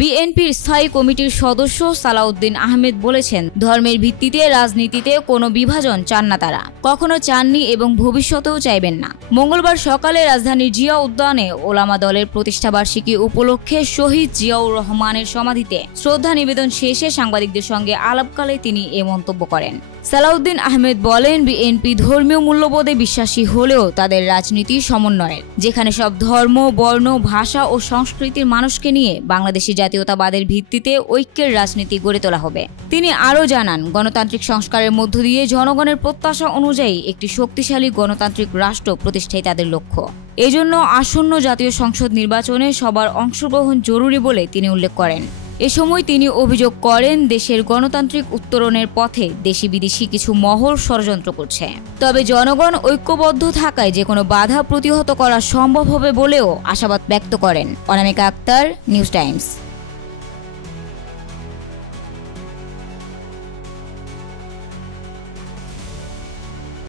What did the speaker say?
বিএনপির স্থায়ী কমিটির সদস্য সালাউদ্দিন আহমেদ বলেছেন, ধর্মের ভিত্তিতে রাজনীতিতে কোনো বিভাজন চান না তারা, কখনো চাননি এবং ভবিষ্যতেও চাইবেন না। মঙ্গলবার সকালে রাজধানীর জিয়া উদ্যানে ওলামা দলের প্রতিষ্ঠাবার্ষিকী উপলক্ষে শহীদ জিয়াউর রহমানের সমাধিতে শ্রদ্ধা নিবেদন শেষে সাংবাদিকদের সঙ্গে আলাপকালে তিনি এ মন্তব্য করেন। সালাউদ্দিন আহমেদ বলেন, বিএনপি ধর্মীয় মূল্যবোধে বিশ্বাসী হলেও তাদের রাজনীতি সমন্বয়ের, যেখানে সব ধর্ম, বর্ণ, ভাষা ও সংস্কৃতির মানুষকে নিয়ে বাংলাদেশি জাতীয়তাবাদের ভিত্তিতে ঐক্যের রাজনীতি গড়ে তোলা হবে। তিনি আরও জানান, গণতান্ত্রিক সংস্কারের মধ্য দিয়ে জনগণের প্রত্যাশা অনুযায়ী একটি শক্তিশালী গণতান্ত্রিক রাষ্ট্র প্রতিষ্ঠাই তাদের লক্ষ্য। এজন্য আসন্ন জাতীয় সংসদ নির্বাচনে সবার অংশগ্রহণ জরুরি বলে তিনি উল্লেখ করেন। এ সময় তিনি অভিযোগ করেন, দেশের গণতান্ত্রিক উত্তরণের পথে দেশি বিদেশি কিছু মহল ষড়যন্ত্র করছে। তবে জনগণ ঐক্যবদ্ধ থাকায় যে কোনো বাধা প্রতিহত করা সম্ভব হবে বলেও আশাবাদ ব্যক্ত করেন। অনামিকা আক্তার, নিউজ টাইমস।